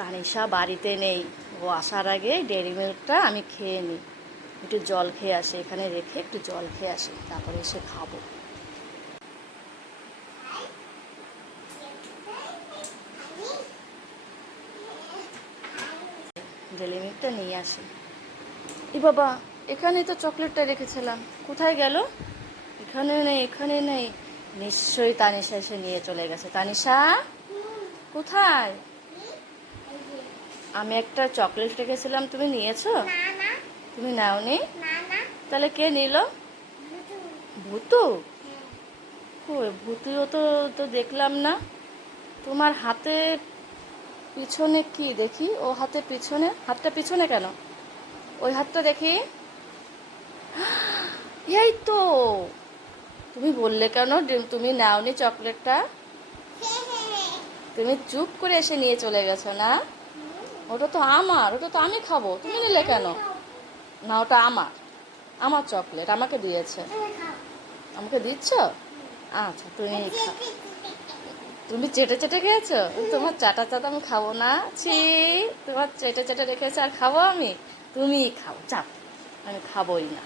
তানিশা বাড়িতে নেই। ও আসার আগে ডেয়ারি মিল্কটা আমি খেয়ে নিই। একটু জল খেয়ে আসি, এখানে রেখে একটু জল খেয়ে আসি, তারপরে এসে খাব। ডেলি মিল্কটা নিয়ে আসি। এ বাবা এখানে তো চকলেটটা রেখেছিলাম। কোথায় গেল? এখানে নেই এখানে নেই। নিশ্চয়ই তানিশা এসে নিয়ে চলে গেছে। তানিশা, কোথায়? আমি একটা চকলেট রেখেছিলাম তুমি নিয়েছো? তুমি নাওনি? তাহলে কে নিল? ভুতু। ভূতু? হ্যাঁ। কই ভূতুও তো তো দেখলাম না। তোমার হাতে পিছনে কি দেখি? ও হাতে পিছনে? হাতটা পিছনে কেন? ওই হাতটা দেখি। এই তো। তুমি বললে কেন তুমি নাওনি চকলেটটা? তুমি চুপ করে এসে নিয়ে চলে গেছো না? ওটা তো আমার, ওটা তো আমি খাব। তুমি নিলে কেন? না, ওটা আমার। আমার চকলেট, আমাকে দিয়েছে। আমাকে দিচ্ছ? আচ্ছা তুমি তুমি চেটে চেটে খেয়েছো? তোমার চাটা চাটা আমি খাব না। ছি, তোমার চেটে চেটে রেখেছে আর খাব আমি? তুমিই খাও চাপ আমি খাবোই না।